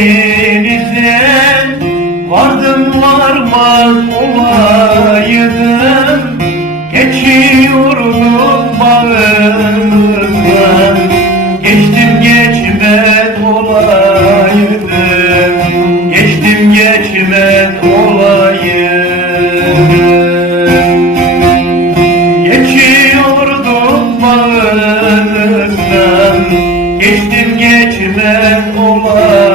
denizden vardım varmaz olaydım. Geçiyordum bağımdan Geçtim geçmez olaydım. Geçtim geçmez olaydım. Geçiyordum bağımdan Geçtim geçmez olaydım.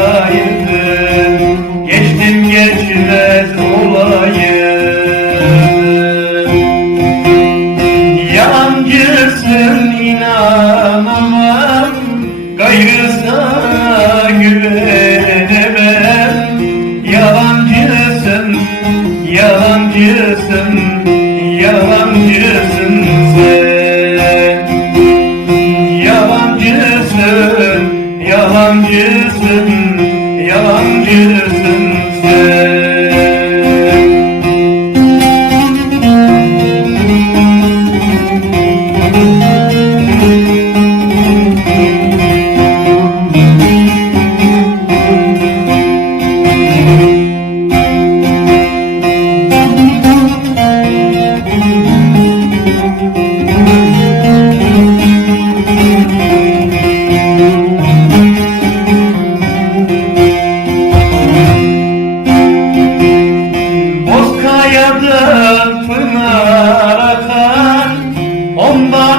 Yalancısın, yalancısın sen. Yalancısın, yalancısın, yalancısın sen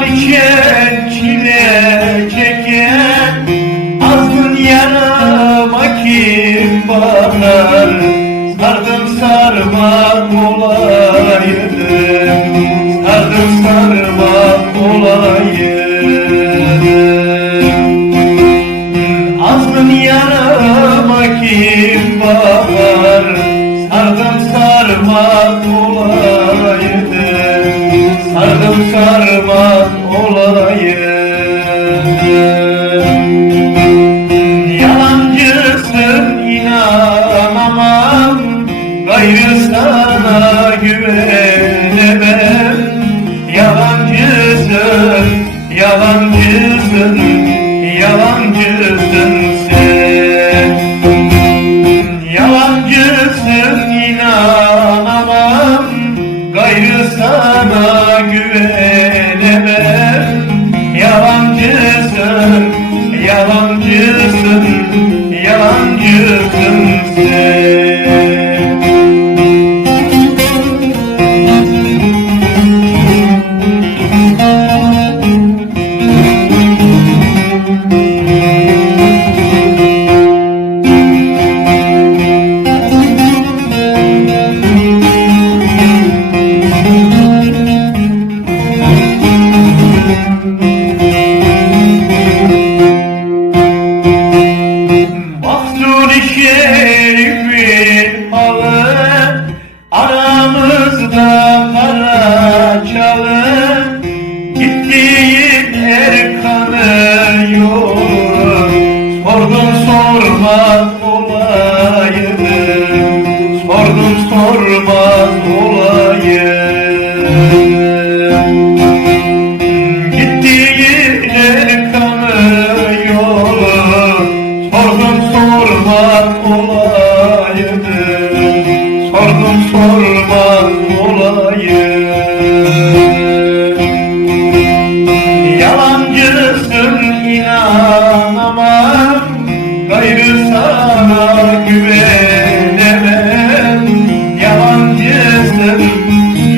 çile Sardım sarmak olayım. Yalancısın inanamam. Gayrı sana güvenemem. Yalancısın, yalancısın sana Sordum sormaz olayım. Sordum sormaz olayım. Gittiğin her kanı yolu Sordum sormaz olaydı Sordum sormaz